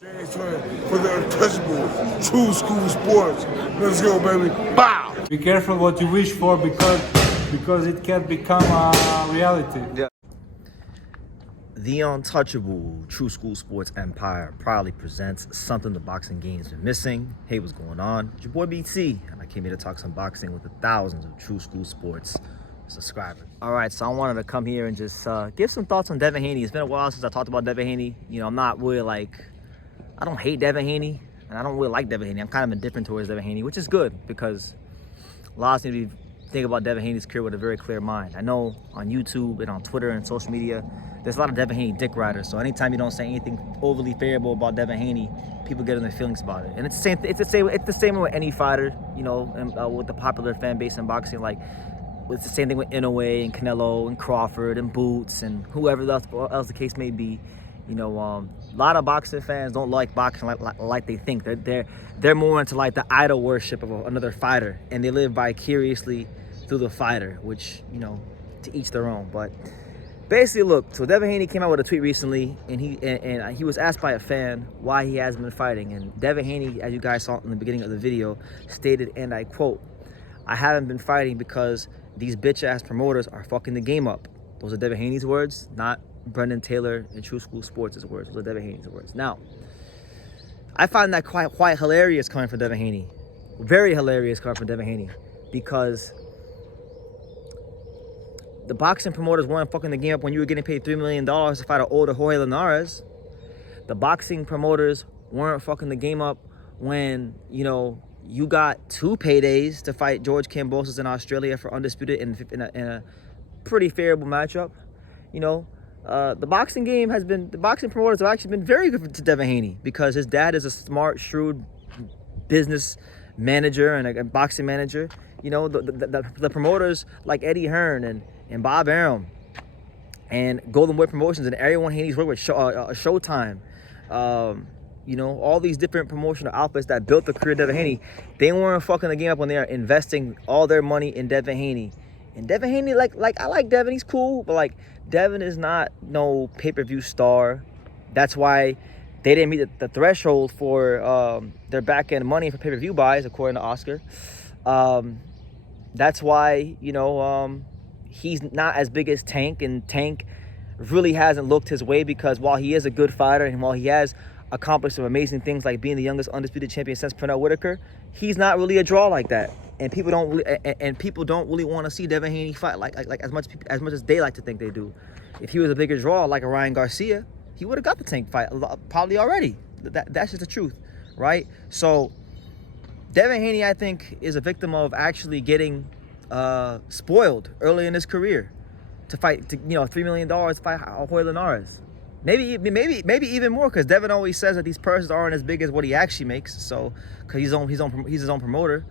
For the untouchable, true school sports. Let's go, baby. Bow! Be careful what you wish for because it can become a reality. Yeah. The untouchable True School Sports Empire proudly presents something the boxing game's been missing. Hey, what's going on? It's your boy BT, and I came here to talk some boxing with the thousands of True School Sports subscribers. All right, so I wanted to come here and just give some thoughts on Devin Haney. It's been a while since I talked about Devin Haney. You know, I'm not really I don't hate Devin Haney, and I don't really like Devin Haney. I'm kind of indifferent towards Devin Haney, which is good because a lot of us need to think about Devin Haney's career with a very clear mind. I know on YouTube and on Twitter and social media, there's a lot of Devin Haney dick riders. So anytime you don't say anything overly favorable about Devin Haney, people get in their feelings about it. And it's the same with any fighter, you know, and, with the popular fan base in boxing. Like, it's the same thing with Inoue and Canelo and Crawford and Boots and whoever else the case may be. You know, a lot of boxing fans don't like boxing like they think. They're more into like the idol worship of another fighter, and they live vicariously through the fighter, which, you know, to each their own. But basically, look, so Devin Haney came out with a tweet recently, and he was asked by a fan why he hasn't been fighting. And Devin Haney, as you guys saw in the beginning of the video, stated, and I quote, "I haven't been fighting because these bitch-ass promoters are fucking the game up." Those are Devin Haney's words, not Brendan Taylor and True School Sports' words. Those are Devin Haney's words. Now, I find that quite hilarious coming from Devin Haney. Very hilarious coming from Devin Haney, because the boxing promoters weren't fucking the game up when you were getting paid $3 million to fight an older Jorge Linares. The boxing promoters weren't fucking the game up when, you know, you got 2 paydays to fight George Kambosos in Australia for undisputed in a pretty favorable matchup. You know, the boxing promoters have actually been very good to Devin Haney because his dad is a smart, shrewd business manager and a boxing manager. You know, the promoters like Eddie Hearn and Bob Arum and Golden Boy Promotions and everyone Haney's worked with, Showtime, you know, all these different promotional outfits that built the career of Devin Haney, they weren't fucking the game up when they are investing all their money in Devin Haney. And Devin Haney, like I like Devin, he's cool, but like Devin is not no pay-per-view star. That's why they didn't meet the threshold for their back-end money for pay-per-view buys, according to Oscar. That's why, you know, he's not as big as Tank, and Tank really hasn't looked his way because while he is a good fighter and while he has accomplished some amazing things like being the youngest undisputed champion since Pernell Whitaker, he's not really a draw like that. And people don't really want to see Devin Haney fight like as much as they like to think they do. If he was a bigger draw like a Ryan Garcia, he would have got the Tank fight probably already. That's just the truth, right? So Devin Haney, I think, is a victim of actually getting spoiled early in his career to fight, $3 million to fight Jorge Linares. Maybe even more, because Devin always says that these purses aren't as big as what he actually makes. So, because he's his own promoter,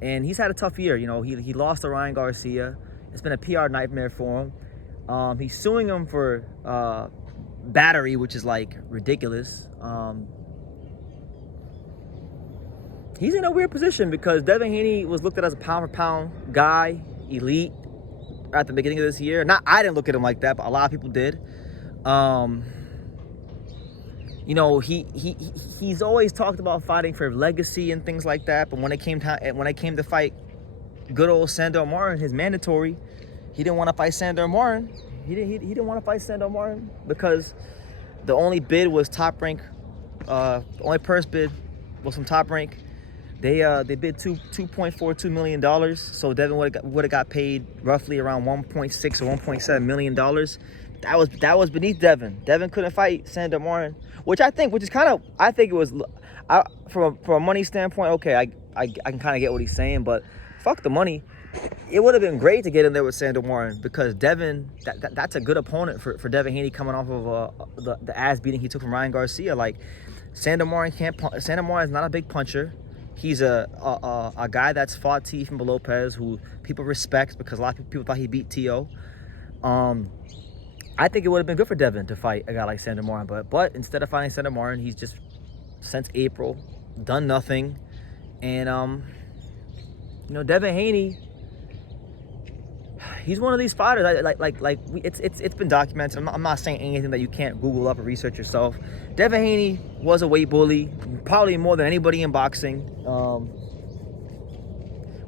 and he's had a tough year. You know, he lost to Ryan Garcia. It's been a PR nightmare for him. He's suing him for battery, which is like ridiculous. He's in a weird position because Devin Haney was looked at as a pound-for-pound guy, elite, at the beginning of this year. I didn't look at him like that, but a lot of people did. You know, he's always talked about fighting for legacy and things like that. But when it came to fight good old Sandor Martin, his mandatory, he didn't want to fight Sandor Martin. He didn't want to fight Sandor Martin because the only bid was Top Rank. The only purse bid was from Top Rank. They bid $2.42 million. So Devin would have got paid roughly around $1.6 or $1.7 million. That was beneath Devin. Devin couldn't fight Sandor Martin, I think it was, from a money standpoint, okay, I can kind of get what he's saying, but fuck the money. It would have been great to get in there with Sandor Martin because Devin, that's a good opponent for Devin Haney coming off of the ass beating he took from Ryan Garcia. Like, Sandor Martin Sandor Martin is not a big puncher. He's a guy that's fought Teofimo Lopez, who people respect because a lot of people thought he beat T.O. I think it would have been good for Devin to fight a guy like Sandor Martin, but instead of fighting Sandor Martin, he's just, since April, done nothing. And, Devin Haney, he's one of these fighters. It's been documented. I'm not saying anything that you can't Google up or research yourself. Devin Haney was a weight bully, probably more than anybody in boxing.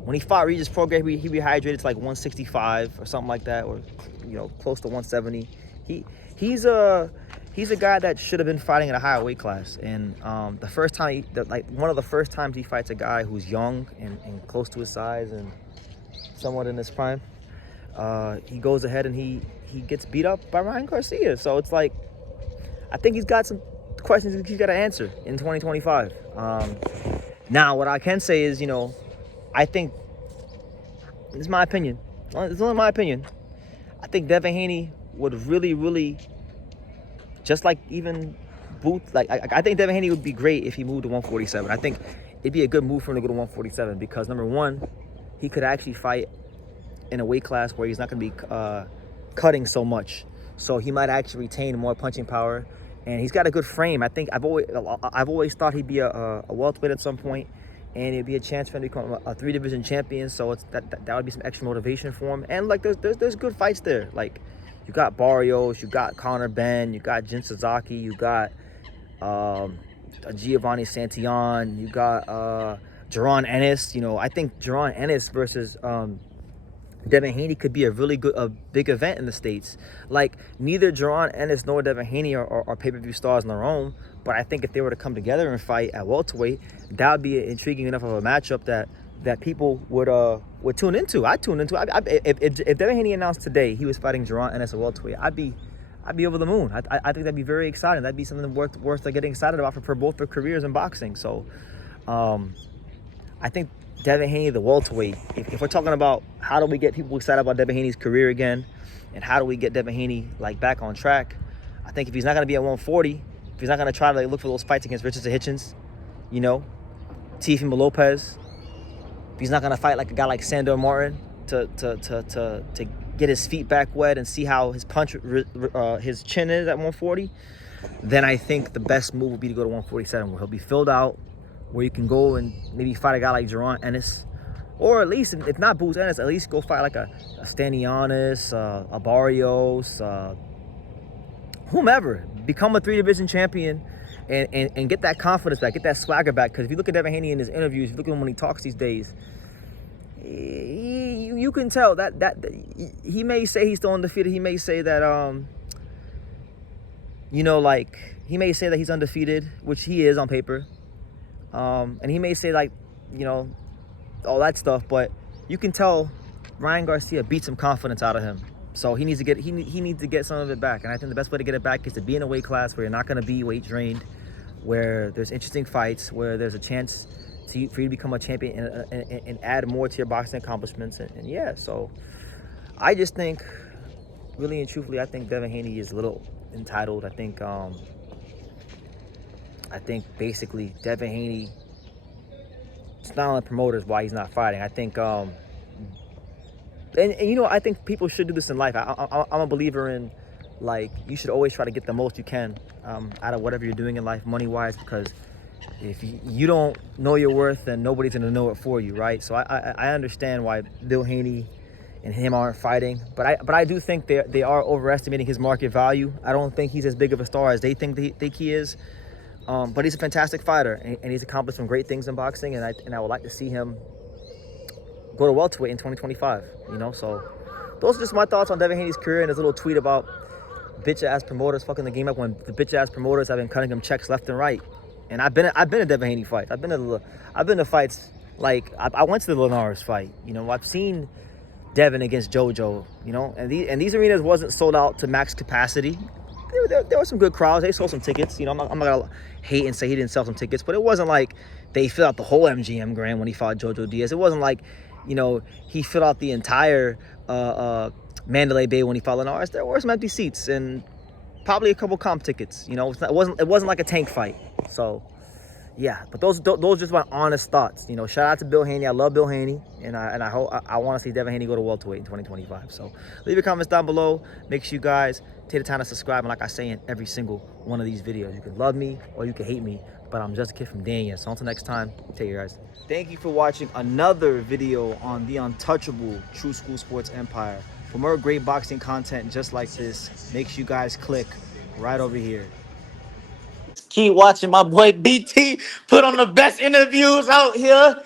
When he fought Regis Prograis, he rehydrated to like 165 or something like that, or close to 170. He's a guy that should have been fighting at a higher weight class. And the first time, one of the first times he fights a guy who's young and close to his size and somewhat in his prime, he goes ahead and he gets beat up by Ryan Garcia. So it's like, I think he's got some questions he's got to answer in 2025. Now, what I can say is, I think, this is my opinion. It's only my opinion. I think Devin Haney would really, just like even Booth, I think Devin Haney would be great if he moved to 147. I think it'd be a good move for him to go to 147 because, number one, he could actually fight in a weight class where he's not going to be cutting so much. So he might actually retain more punching power. And he's got a good frame. I think I've always thought he'd be a welterweight at some point, and it'd be a chance for him to become a 3-division champion. So it's that would be some extra motivation for him. And like there's good fights there. Like you got Barrios, you got Conor Benn, you got Jin Sasaki, you got Giovanni Santillon, you got Jaron Ennis. I think Jaron Ennis versus Devin Haney could be a big event in the States. Like, neither Jaron Ennis nor Devin Haney are pay-per-view stars on their own, but I think if they were to come together and fight at welterweight, that would be intriguing enough of a matchup that people would tune into. I'd tune into. If Devin Haney announced today he was fighting Jaron Ennis at welterweight, I'd be over the moon. I think that'd be very exciting. That'd be something worth getting excited about for both their careers in boxing. So, I think Devin Haney, the welterweight, if we're talking about how do we get people excited about Devin Haney's career again, and how do we get Devin Haney back on track, I think if he's not going to be at 140, if he's not going to try to look for those fights against Richardson Hitchens, Teofimo Lopez, if he's not going to fight like a guy like Sandor Martin to get his feet back wet and see how his his chin is at 140, then I think the best move would be to go to 147, where he'll be filled out, where you can go and maybe fight a guy like Jaron Ennis, or at least, if not Boots Ennis, at least go fight like a Stanionis, a Barrios, whomever. Become a 3-division champion and get that confidence back, get that swagger back. Because if you look at Devin Haney in his interviews, if you look at him when he talks these days, you can tell that he may say he's still undefeated. He may say that, he may say that he's undefeated, which he is on paper. And he may say all that stuff, but you can tell Ryan Garcia beat some confidence out of him. So he needs to get some of it back. And I think the best way to get it back is to be in a weight class where you're not going to be weight drained, where there's interesting fights, where there's a chance for you to become a champion and add more to your boxing accomplishments. And yeah, so I just think, really and truthfully, I think Devin Haney is a little entitled. I think basically Devin Haney, it's not only promoters why he's not fighting. I think, I think people should do this in life. I'm a believer in, you should always try to get the most you can out of whatever you're doing in life, money-wise, because if you don't know your worth, then nobody's going to know it for you, right? So I understand why Bill Haney and him aren't fighting, but I do think they are overestimating his market value. I don't think he's as big of a star as they think he is. But he's a fantastic fighter, and he's accomplished some great things in boxing, and I would like to see him go to welterweight in 2025. So those are just my thoughts on Devin Haney's career and his little tweet about bitch-ass promoters fucking the game up, when the bitch-ass promoters have been cutting him checks left and right. And I've been to Devin Haney fights. I've been to fights I went to the Linares fight. I've seen Devin against JoJo. And these arenas wasn't sold out to max capacity. There were some good crowds. They sold some tickets. I'm not gonna hate and say he didn't sell some tickets, but it wasn't like they filled out the whole MGM Grand when he fought Jojo Diaz. It wasn't like, he filled out the entire Mandalay Bay when he fought Linares. There were some empty seats and probably a couple comp tickets. It wasn't like a tank fight. So yeah, but those just my honest thoughts. Shout out to Bill Haney. I love Bill Haney, and I hope I want to see Devin Haney go to welterweight in 2025. So leave your comments down below. Make sure you guys take the time to subscribe. And like I say in every single one of these videos, you can love me or you can hate me, but I'm just a kid from Dania. So until next time, take care, guys. Thank you for watching another video on the untouchable True School Sports Empire. For more great boxing content just like this, make sure you guys click right over here. Keep watching my boy BT put on the best interviews out here.